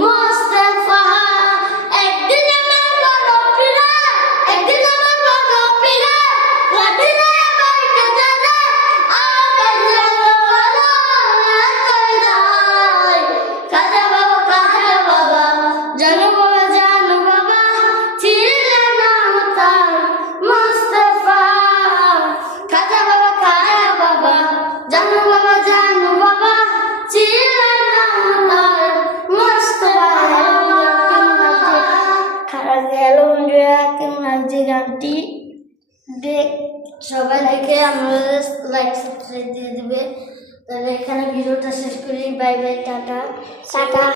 মুস্তাফা একদিন আমার বড় প্রিয় একদিন আমার বড় প্রিয় লাদিলে বাইকে জানে আগে জানো বলো কইলাই কাজা বাবা জানো বাবা ছিল নাম তার মুস্তাফা কাজা বাবা জানো বাবা ছিল নাম তার মুস্তাফা খারাপ গেল কেমন লাগছে গানটি সবাই দেখে আমাদের লাইক সাবস্ক্রাইব দিয়ে দিবে। তাহলে এখানে ভিডিওটা শেষ করি। Bye bye, tata tata.